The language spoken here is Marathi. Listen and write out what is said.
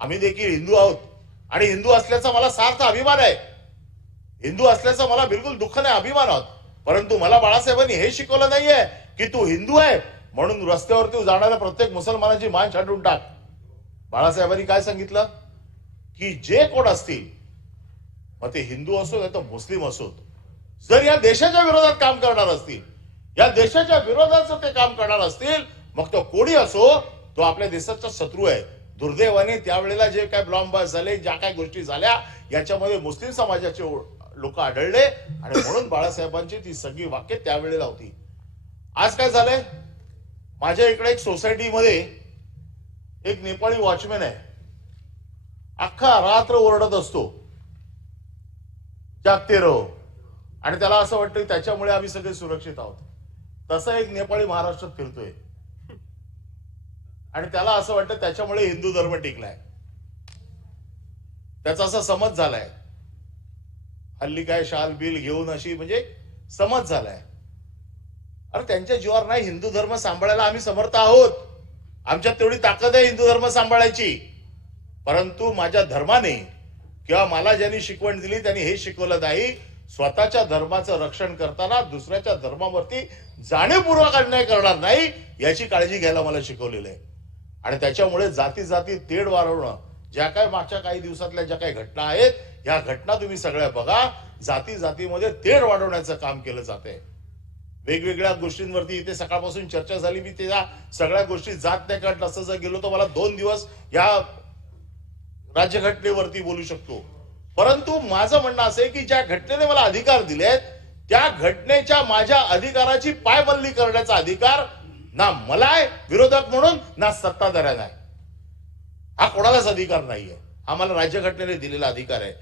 आम्ही देखील हिंदू आहोत. आणि हिंदू असल्याचा मला सार्थ अभिमान आहे. हिंदू असल्याचा मला बिलकुल दुःख नाही अभिमान आहोत. परंतु मला बाळासाहेबांनी हे शिकवलं नाहीये की तू हिंदू आहे म्हणून रस्त्यावरती जाणाऱ्या प्रत्येक मुसलमानाची मान छाटून टाक. बाळासाहेबांनी काय सांगितलं? की जे कोण असतील मग ते हिंदू असो नाही तर मुस्लिम असोत जर या देशाच्या विरोधात काम करणार असतील या देशाच्या विरोधात ते काम करणार असतील मग तो कोणी असो तो आपल्या देशाचा शत्रू आहे. दुर्दैवाने त्यावेळेला जे काय ब्लॉम्बास झाले ज्या काय गोष्टी झाल्या याच्यामध्ये मुस्लिम समाजाचे लोक आढळले आणि म्हणून बाळासाहेबांची ती सगळी वाक्य त्यावेळेला होती. आज काय झालंय? माझ्या इकडे एक सोसायटीमध्ये एक नेपाळी वॉचमॅन आहे. अख्खा रात्र ओरडत असतो. जागते रहो. आणि त्याला असं वाटतं त्याच्यामुळे आम्ही सगळे सुरक्षित आहोत. तसा एक नेपाळी महाराष्ट्रात फिरतोय. आणि त्याला असं वाटतं त्याच्यामुळे हिंदू धर्म टिकलाय. त्याचा असा समज झालाय. हल्ली काय शाल बिल घेऊन अशी म्हणजे समज झालाय. अरे त्यांच्या जीवावर नाही हिंदू धर्म सांभाळायला आम्ही समर्थ आहोत. आमच्यात तेवढी ताकद आहे हिंदू धर्म सांभाळायची. परंतु माझ्या धर्माने किंवा मला ज्यांनी शिकवण दिली त्यांनी हे शिकवलं नाही. स्वतःच्या धर्माचं रक्षण करताना दुसऱ्याच्या धर्मावरती जाणीवपूर्वक अन्याय करणार नाही याची काळजी घ्यायला मला शिकवलेलं आहे. आणि त्याच्यामुळे जाती जाती तेढ वाढवणं ज्या काय मागच्या काही दिवसातल्या ज्या काही घटना आहेत ह्या घटना तुम्ही सगळ्या बघा. जाती जातीमध्ये तेढ वाढवण्याचं काम केलं जाते वेगवेगळ्या गोष्टींवरती इथे सकाळपासून चर्चा झाली. मी त्या सगळ्या गोष्टी जात नाही कारण तसं जर गेलो तर मला दोन दिवस या राज्यघटनेवरती बोलू शकतो. परंतु माझं म्हणणं असं आहे की ज्या घटनेने मला अधिकार दिलेत त्या घटनेच्या माझ्या अधिकाराची पायमल्ली करण्याचा अधिकार ना मला आहे विरोधक म्हणून ना सत्ताधाऱ्यांना आहे हा कोणालाच अधिकार नाहीये. आम्हाला राज्यघटनेने दिलेला अधिकार आहे.